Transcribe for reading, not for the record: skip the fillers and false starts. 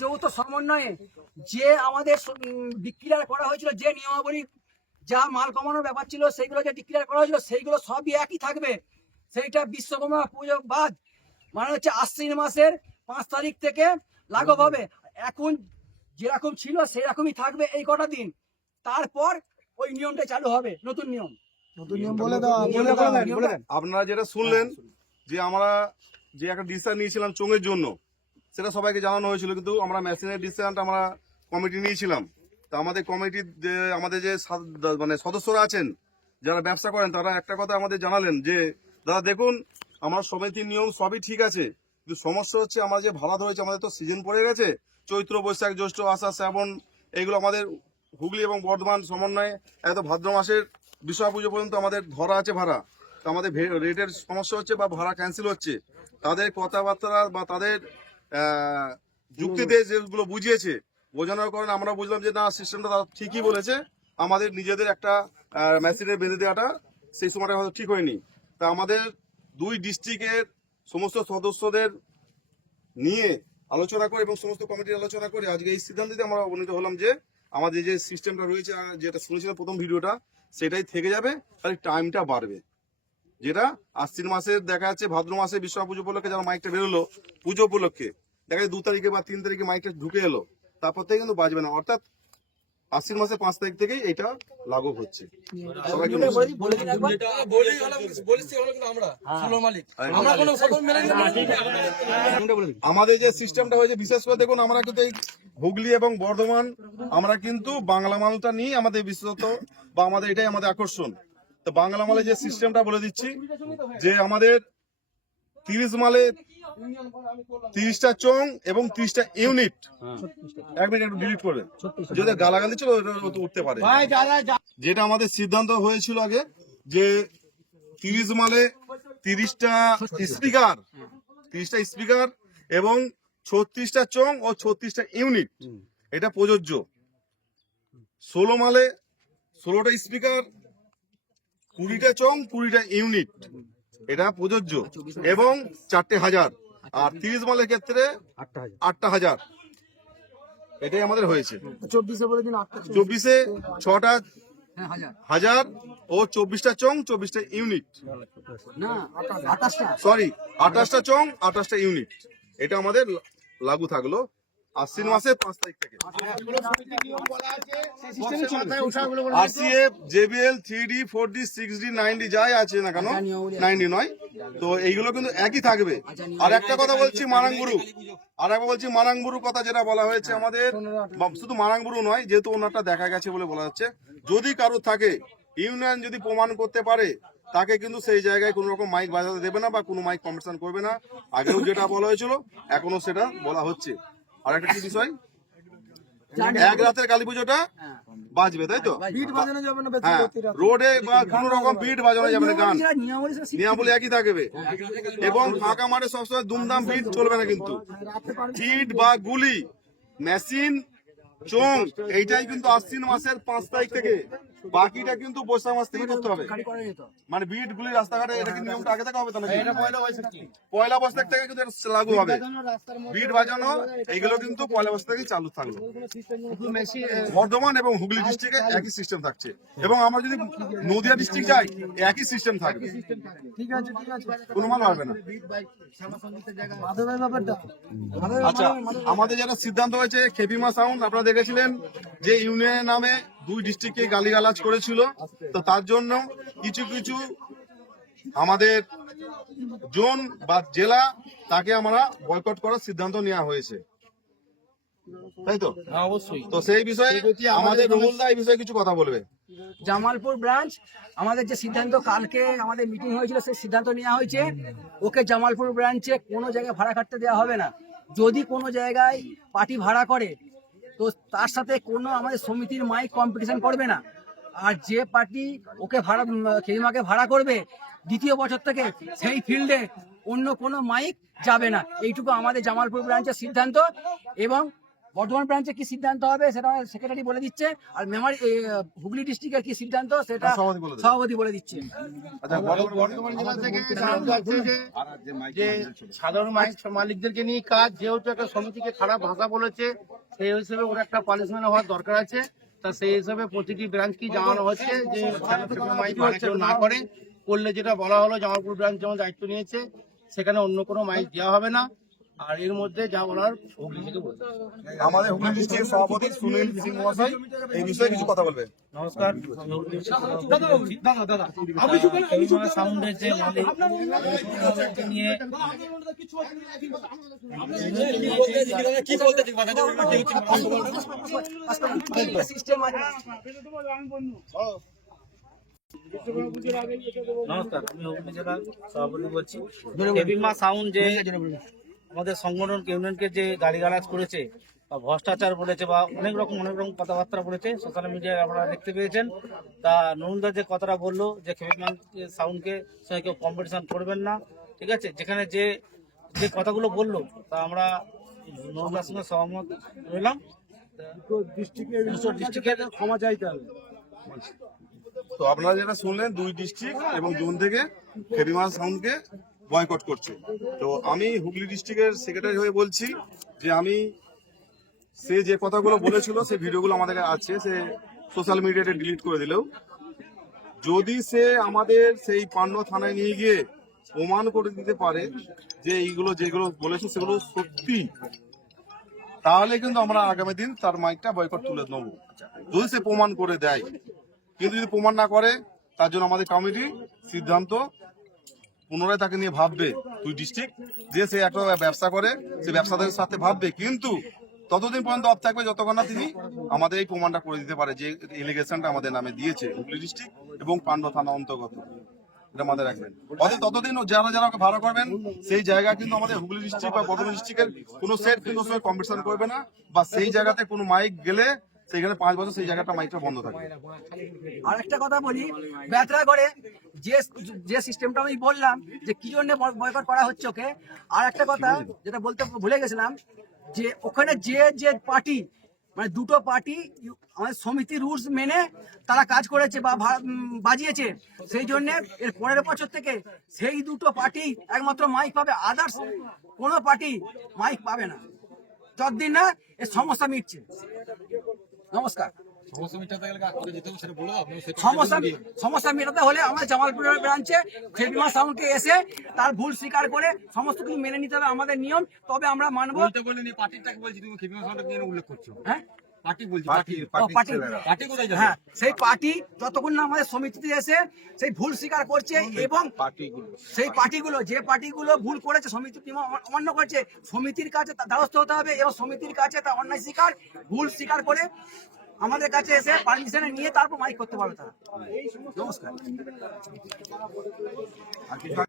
যৌথ সমন্বয়ে যে আমাদের ডিক্লেয়ার করা হয়েছিল, যে নিয়মাবলী যা মাল কমানোর ব্যাপার ছিল সেইগুলো যে ডিক্লেয়ার করা হয়েছিল সেইগুলো সবই একই থাকবে। সেইটা বিশ্বকর্মা পুজো বাদ মানে হচ্ছে আশ্বিন মাসের 5 তারিখ থেকে লাগু হবে। এখন যেরকম ছিল সেরকমই থাকবে এই কটা দিন, তারপর ওই নিয়মটা চালু হবে, নতুন নিয়ম। আপনারা যেটা শুনলেন যে আমরা যে একটা ডিসিশন নিয়েছিলাম চোঙের জন্য, সেটা সবাইকে জানানো হয়েছিল, কিন্তু আমরা মেশিনের ডিসিশনটা আমরা কমিটি নিয়েছিলাম। তো আমাদের কমিটির যে আমাদের যে মানে সদস্যরা আছেন যারা ব্যবসা করেন, তারা একটা কথা আমাদের জানালেন যে দাদা দেখুন আমার সমিতির নিয়ম সবই ঠিক আছে, কিন্তু সমস্যা হচ্ছে আমরা যে ভাড়া ধরেছি, আমাদের তো সিজন পড়ে গেছে, চৈত্র বৈশাখ জ্যৈষ্ঠ আষাঢ় শ্রাবণ, এইগুলো আমাদের হুগলি এবং বর্ধমান সমন্বয়ে এত ভাদ্র মাসের বিশ্বকর্মা পুজো পর্যন্ত আমাদের ধরা আছে ভাড়া। তো আমাদের রেটের সমস্যা হচ্ছে বা ভাড়া ক্যান্সেল হচ্ছে। তাদের কথাবার্তা বা তাদের যুক্তিতে যেগুলো বুঝিয়েছে, বোঝানোর কারণে আমরা বুঝলাম যে না, সিস্টেমটা তারা ঠিকই বলেছে। আমাদের নিজেদের একটা মেশিনে বেঁধে দেওয়াটা সেই সময়টা হয়তো ঠিক হয়নি। তা আমাদের দুই ডিস্ট্রিক্টের সমস্ত সদস্যদের নিয়ে আলোচনা করে এবং সমস্ত কমিটির আলোচনা করে আজকে এই সিদ্ধান্তে আমরা উপনীত হলাম যে আমাদের যে সিস্টেমটা রয়েছে, যেটা শুনেছিলাম প্রথম ভিডিওটা, সেটাই থেকে যাবে, খালি টাইমটা বাড়বে। যেটা আশ্বিন মাসে দেখা যাচ্ছে ভাদ্র মাসে বিশ্বকর্মা পুজো উপলক্ষে যারা মাইকটা বেরোলো, পুজো উপলক্ষে দেখা যায় 2 তারিখে বা 3 তারিখে মাইকটা ঢুকে এলো, তারপর থেকে কিন্তু বাজবে না। অর্থাৎ আশ্বিন মাসে 5 তারিখ থেকেই এটা লাগু হচ্ছে। আমাদের যে সিস্টেমটা হয়েছে, বিশেষ করে দেখুন আমরা কিন্তু এই হুগলি এবং বর্ধমান আমরা কিন্তু বাংলা মালটা নিয়ে আমাদের বিশেষত বা আমাদের এটাই আমাদের আকর্ষণ। তো বাংলা মালে যে সিস্টেমটা বলে দিচ্ছি যে আমাদের 30 মালে 30টা চং এবং 30টা ইউনিট। 1 মিনিট একটু ডিলিট করবেন, যদি গালাগালি ছিল ওটা উঠতে পারে। যেটা আমাদের সিদ্ধান্ত হয়েছিল আগে যে 30 মালে 30টা স্পিকার এবং 36টা চং ও 36টা ইউনিট, এটা প্রযোজ্য। 16 মালে 16টা স্পিকার, 20টা চং, 20টা ইউনিট, এটা প্রযোজ্য এবং 4টে হাজার। আর 30 মালের ক্ষেত্রে 8টা হাজার, এটাই আমাদের হয়েছে। 24-এ 6টা হাজার ও 24টা চং, 24টা ইউনিট, সরি 28টা চং, 28টা ইউনিট, এটা আমাদের লাগু থাকলো আশ্বিন মাসের 5 তারিখ থেকে। RCF, JBL, 3D, 4D, 6D, 9D যাই আছে না কেন, 9D নয়, তো এইগুলো কিন্তু একই থাকবে। আর একটা কথা বলছি মারাংবুরু কথা যেটা বলা হয়েছে আমাদের, শুধু মারাংবুরু নয়, যেহেতু ওনারটা দেখা গেছে বলে বলা যাচ্ছে, যদি কারো থাকে ইউনিয়ন যদি প্রমাণ করতে পারে, তাকে কিন্তু সেই জায়গায় কোনো রকম মাইক বাজাতে দেবে না বা কোনো মাইক কম্পিটিশন করবে না। আগেও যেটা বলা হয়েছিল এখনো সেটা বলা হচ্ছে। আর একটা কি বিষয়, এক রাতের কালী পুজোটা বাজবে, তাই তো? হ্যাঁ, রোডে বা কোন রকম বিট বাজানো যাবে না, গান নিয়মাবলী একই থাকবে। এবং ফাঁকা মাঠে সবসময় দুমদাম বিট চলবে না, কিন্তু বিট বা গুলি, মেশিন, চোং, এইটাই কিন্তু আশ্বিন মাসের 5 তারিখ থেকে, বাকিটা কিন্তু বৈশাখ মাস থেকে করতে হবে। মানে বিট গুলি রাস্তাঘাটে, এটা কি নিয়মটা আগে থেকে হবে? তাহলে পয়লা বৈশাখ থেকে কিন্তু লাগু হবে। বিট বাজানো এইগুলো কিন্তু পয়লা বৈশাখ থেকে চালু থাকলো। বর্ধমান এবং হুগলি ডিস্ট্রিক্টে একই সিস্টেম থাকছে, এবং আমরা যদি নদিয়া ডিস্ট্রিক্ট যাই একই সিস্টেম থাকবে, কোনো মান হবে না। আচ্ছা, আমাদের যেটা সিদ্ধান্ত হয়েছে, খেপিমা সাউন্ড আপনারা দেখেছিলেন যে ইউনিয়নের নামে 2 ডিস্ট্রিক্টকে গালিগালাজ করেছিল, তো তার জন্য কিছু কিছু আমাদের জোন বা জেলা, তাকে আমরা বয়কট করার সিদ্ধান্ত নেওয়া হয়েছে, তাই তো? অবশ্যই। তো সেই বিষয়ে আমাদের রুহুলদা এই বিষয়ে কিছু কথা বলবে। জামালপুর ব্রাঞ্চ আমাদের যে সিদ্ধান্ত, কালকে আমাদের মিটিং হয়েছিল, সেই সিদ্ধান্ত নেওয়া হয়েছে ওকে জামালপুর ব্রাঞ্চে কোনো জায়গায় ভাড়া খাটতে দেওয়া হবে না। যদি কোনো জায়গায় পার্টি ভাড়া করে তো তার সাথে কোনো আমাদের সমিতির মাইক কম্পিটিশন করবে না। আর যে পার্টি ওকে খেলিমাকে ভাড়া করবে, দ্বিতীয় বছর থেকে সেই ফিল্ডে অন্য কোনো মাইক যাবে না। এইটুকু আমাদের জামালপুর ব্রাঞ্চের সিদ্ধান্ত। এবং বর্ধমান ব্রাঞ্চে কি সিদ্ধান্ত হবে সেটা সেক্রেটারি বলে দিচ্ছে, আর মেমারি হুগলি ডিস্ট্রিক্টের কি সিদ্ধান্ত সেটা সভাপতি বলে দিচ্ছে। আচ্ছা, বর্ধমান জেলা থেকে জানতে চাচ্ছে যে সাধারণ মালিকদেরকে নিয়ে কাজ, যেহেতু একটা সমিতিকে খারাপ ভাষা বলেছে, সেই হিসেবে ওর একটা পানিশমেন্ট হওয়ার দরকার আছে। তা সেই হিসেবে প্রতিটি ব্রাঞ্চকে জানানো হচ্ছে যে মাইক না করে, করলে যেটা বলা হলো জামালপুর ব্রাঞ্চ যেমন দায়িত্ব নিয়েছে, সেখানে অন্য কোনো মাইক দেওয়া হবে না। আর এর মধ্যে যা বলার হুগলি থেকে বলছে। আমাদের হুগলি ডিস্ট্রিক্টের সভাপতি সুনীল সিং মহাশয় এই বিষয়ে কিছু কথা বলবে। নমস্কার, সাউন্ডের যে মালিক নিয়ে সিস্টেম নমস্কার, আমি হুগলি জেলার সভাপতি বলছি। হেভিমা সাউন্ড যে আমাদের সংগঠন ইউনিয়নকে যে গালিগালাজ করেছে বা ভ্রষ্টাচার বলেছে বা অনেক রকম কথাবার্তা বলেছে, সোশ্যাল মিডিয়ায় আপনারা দেখতে পেয়েছেন। তা নরুনদা যে কথাটা বললো যে হেভিমা সাউন্ডকে সঙ্গে কেউ কম্পিটিশন করবেন না, ঠিক আছে, যেখানে যে যে কথাগুলো বললো তা আমরা নরুনদার সঙ্গে সহমত রইলাম। ডিস্ট্রিক্টের ক্ষমা চাইতে হবে। তো আপনারা যেটা শুনলেন, 2 ডিস্ট্রিক্ট এবং জোন থেকে হেভিমা সাউন্ডকে বয়কট করছে। তো আমি হুগলি ডিস্ট্রিক্টের সেক্রেটারি হয়ে বলছি যে আমি সে যে কথাগুলো বলেছিল সেই ভিডিওগুলো আমাদের কাছে আছে, সে সোশ্যাল মিডিয়াতে ডিলিট করে দিলেও যদি সে আমাদের সেই পান্ডা থানায় নিয়ে গিয়ে প্রমাণ করে দিতে পারে যে এইগুলো যেগুলো বলেছে সেগুলো সত্যি, তাহলে কিন্তু আমরা আগামী দিন তার মাইকটা বয়কট তুলে নেবো, যদি সে প্রমাণ করে দেয়। কিন্তু যদি প্রমাণ না করে, তার জন্য আমাদের কমিটি সিদ্ধান্ত পুনরায় তাকে নিয়ে ভাববে। 2 ডিস্ট্রিক্ট যে সে একটা ব্যবসা করে, সে ব্যবসাদারের সাথে ভাববে, কিন্তু ততদিন পর্যন্ত অফ থাকবে যতক্ষণ না তিনি আমাদের এই প্রমাণটা করে দিতে পারে যে এলিগেশনটা আমাদের নামে দিয়েছে হুগলি ডিস্ট্রিক্ট এবং পান্ডা থানা অন্তর্গত। এটা মাথায় রাখবেন। ততদিন যারা যারা ওকে ভাড়া করবেন সেই জায়গা কিন্তু আমাদের হুগলি ডিস্ট্রিক্ট বা বর্ধমান ডিস্ট্রিক্টের কোনো সেট কিন্তু সঙ্গে কম্পিটিশন করবে না, বা সেই জায়গাতে কোনো মাইক গেলে সেইখানে 5 বছর সেই জায়গাটা মাইকটা বন্ধ থাকবে। আর একটা কথা বলি, ব্যথা করে যে সিস্টেমটা আমি বললাম যে কি জন্য বয়কট করা হচ্ছে ওকে, আর একটা কথা যেটা বলতে ভুলে গেছিলাম, যে ওখানে যে পার্টি মানে 2টো পার্টি আমাদের সমিতি রুলস মেনে তারা কাজ করেছে বা বাজিয়েছে, সেই জন্য এর পরের বছর থেকে সেই 2টো পার্টি একমাত্র মাইক পাবে, আদার্স কোনো পার্টি মাইক পাবে না যতদিন না এর সমস্যা মিটছে। নমস্কার। সমস্যা মেটাতে হলে আমরা জামালপুরের ব্রাঞ্চে হেভিমা সাউন্ডকে এসে তার ভুল স্বীকার করে সমস্ত কিছু মেনে নিতে হবে, আমাদের নিয়ম, তবে আমরা মানবো। হ্যাঁ, হ্যাঁ, সেই পার্টি যতক্ষণ না আমাদের সমিতিতে এসে সেই ভুল স্বীকার করছে, এবং সেই পার্টিগুলো যে পার্টিগুলো ভুল করেছে, সমিতি অমান্য করেছে, সমিতির কাছে দ্বারস্থ হতে হবে, এবং সমিতির কাছে তার অন্যায় স্বীকার ভুল স্বীকার করে আমাদের কাছে এসে পারমিশন নিয়ে তারপর মাইক করতে পারবে তারা। নমস্কার।